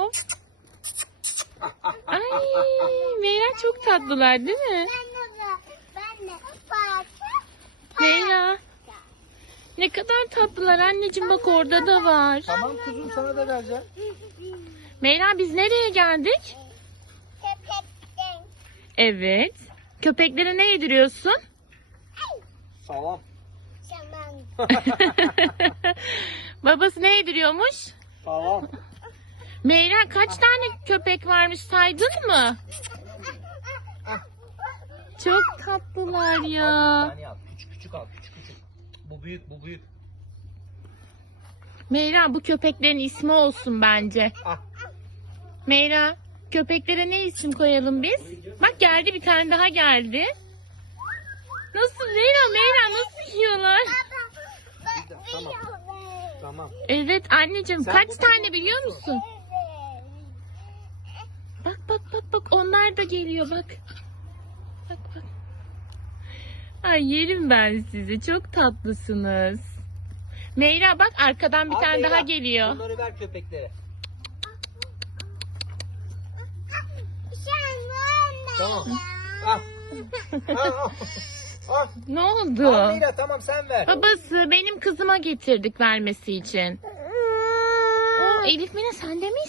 Hop. Ay Meyra çok tatlılar değil mi? Meyra. Ne kadar tatlılar anneciğim bak orada da var. Tamam kuzum sana da vereceğim. Meyra biz nereye geldik? Köpekten. Evet. Köpeklere ne yediriyorsun? Salam. Babası ne yediriyormuş? Salam. Meyra kaç tane köpek varmış saydın mı? Çok tatlılar Bir ya. tane al. Küçük küçük al. Küçük küçük. Bu büyük bu büyük. Meyra bu köpeklerin ismi olsun bence. Ah. Meyra köpeklere ne isim koyalım biz? Bak geldi bir tane daha geldi. Nasıl Meyra Meyra nasıl yiyorlar? Tamam. Tamam. Evet anneciğim Sen kaç bu- tane biliyor musun? Bak bak bak bak onlar da geliyor bak. Bak bak. Ay yerim ben sizi çok tatlısınız. Meyra bak arkadan bir Al tane Meyra, daha geliyor. Bunları ver köpeklere. Tamam. Ah. Ah, ah. Ah. Ne Al oldu? Meyra tamam sen ver. Babası benim kızıma getirdik vermesi için. O Elif Mine sen de mi